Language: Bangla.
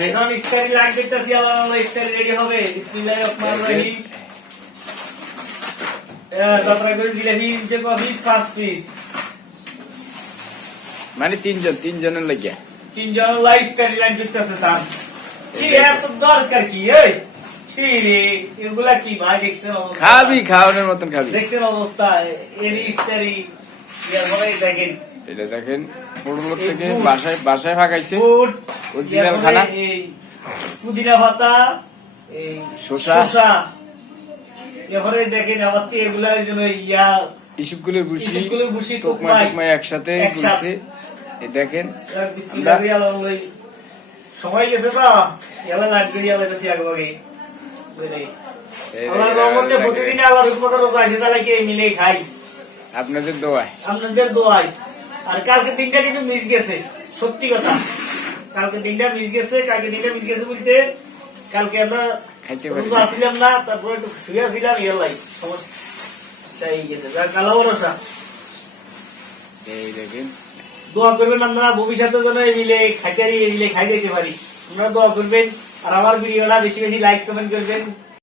হইতেছে। এখন ইস্তারি লাইট দিতেছি, আল্লাহ ইস্তারি রেডি হবে। বিসমিল্লাহির রহমানির রহিম। তারপরে করে জিলাপি যে পিস 5 পিস, মানে তিনজনের লাগিয়া। তিনজন লাইট ইস্তারি লাইট দিতেছে স্যার। কি এত দরকার কি? এই কি রে, এগুলা কি ভাই দেখছেন অবস্থা? খাবি, খাওয়ানোর মতন খাবি। দেখছেন অবস্থা, এর ইস্তারি এরপরে দেখেন এটা দেখেন পটল থেকে বাসায় ফাঁকাইছে। ফুড অরিজিনাল খানা। এই পুদিনা পাতা, এই শসা। এরপরে দেখেন আবার এগুলা জন্য ইয়া ইসবগুলো বুসি টুকমাই একসাথে করছে। এই দেখেন সময় গেছে তো এলা লাইট করে এলা গেছি আগে আল্লাহর রহমতে প্রতিদিন আল্লাহর হুকুমতে রোজা আছে, তাহলে কি মিলে খাই আপনাদের দোয়ায়। আপনাদের দোয়ায়। আর কালকে দিনটা কিন্তু মিস গেছে, সত্যি কথা। কালকে দিনটা মিস গেছে বলতে কালকে আমরা খাইতে পারি রোজা আসছিলাম না, তারপরে একটু শুয়ে আসছিলাম, ইয়ালাই সমস্যাই গেছে। যার কালো ভরসা। এই দেখেন দোয়া করবেন আপনারা ভবিষ্যতে যেন মিলে খাইতে পারি, খাই দিতে পারি। আপনারা দোয়া করবেন। আর আমার ভিডিওটা বেশি বেশি লাইক কমেন্ট করবেন।